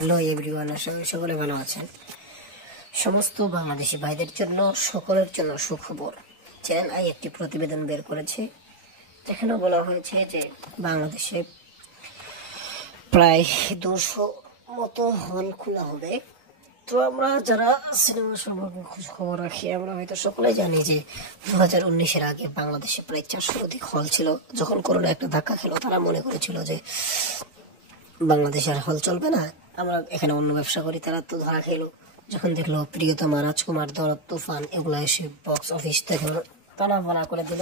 Hello everyone, আশা করি সকলে ভালো আছেন। সমস্ত বাংলাদেশি ভাইদের জন্য সকলের জন্য সুখবর। চ্যানেল আই একটি প্রতিবেদন বের করেছে, যেখানে বলা হয়েছে যে বাংলাদেশে প্রায় 200 মতো হল খোলা হবে। তো আমরা যারা সিনেমা সম্পর্কে খোঁজ খবর রাখি, আমরা হয়তো সকলেই জানি যে 2019-এর আগে বাংলাদেশে প্রায় 400 অধিক হল ছিল। যখন করোনা একটা ধাক্কা খেলো, তারা মনে করেছিল যে বাংলাদেশে আর হল চলবে না, আমরা এখানে অন্য ব্যবসা করি। তারা তো ধরা খেলো যখন দেখলো প্রিয়তমা, রাজকুমার, দরদ, তুফান এগুলো এসে বক্স অফিস থেকে টানা বানা করে দিল।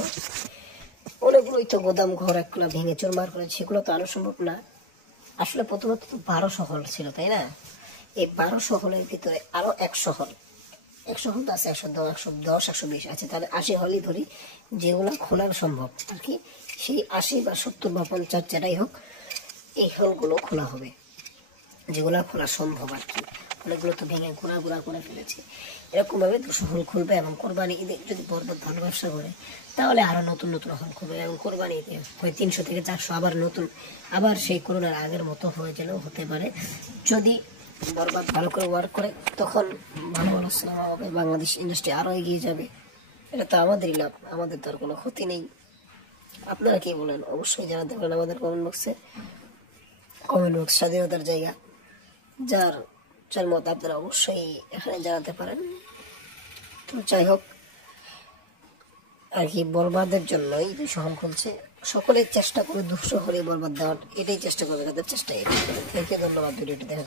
অনেকগুলোই তো গোদাম ঘর একলা ভেঙে চুরমার করে, সেগুলো তো আরো সম্ভব না। আসলে প্রথমত তো 1200 হল ছিল, তাই না? এই 1200 হলের ভিতরে আরো 100 হল, 100 হল তো আছে, 110, 120 আছে, তাহলে 80 হলই ধরি যেগুলো খোলার সম্ভব আর কি। সেই 80 বা 70 বা 50 যেটাই হোক, এই হলগুলো খোলা হবে, যেগুলো খোলা সম্ভব আর কি। অনেকগুলো তো ভেঙে ঘোরা করে ফেলেছে। এরকম ভাবে 200 হল খুলবে এবং কোরবানি ঈদে যদি বরবাদ ভালো ব্যবসা করে, তাহলে আরো নতুন নতুন হল খুলবে এবং কোরবানি ঈদে হয় 300 থেকে 400 আবার নতুন, আবার সেই করোনার আগের মতো হয়ে গেলেও হতে পারে। যদি বরবাদ ভালো করে ওয়ার্ক করে, তখন ভালো ভালো সিনেমা হবে, বাংলাদেশ ইন্ডাস্ট্রি আরো এগিয়ে যাবে। এটা তো আমাদেরই লাভ, আমাদের তো আর কোনো ক্ষতি নেই। আপনারা কি বলেন? অবশ্যই জানাতে পারেন আমাদের কমেন্ট বক্সে। কমেন্ট বক্স স্বাধীনতার জায়গা, যার যার মত আপনারা অবশ্যই এখানে জানাতে পারেন। তো যাই হোক আর কি, বরবাদের জন্যই যে সহল খুলছে, সকলের চেষ্টা করে 200 হলে বরবাদ দেওয়ার, এটাই চেষ্টা করবে, তাদের চেষ্টা এটাই। থ্যাংক ইউ, ধন্যবাদ ভিডিওটি দেখা।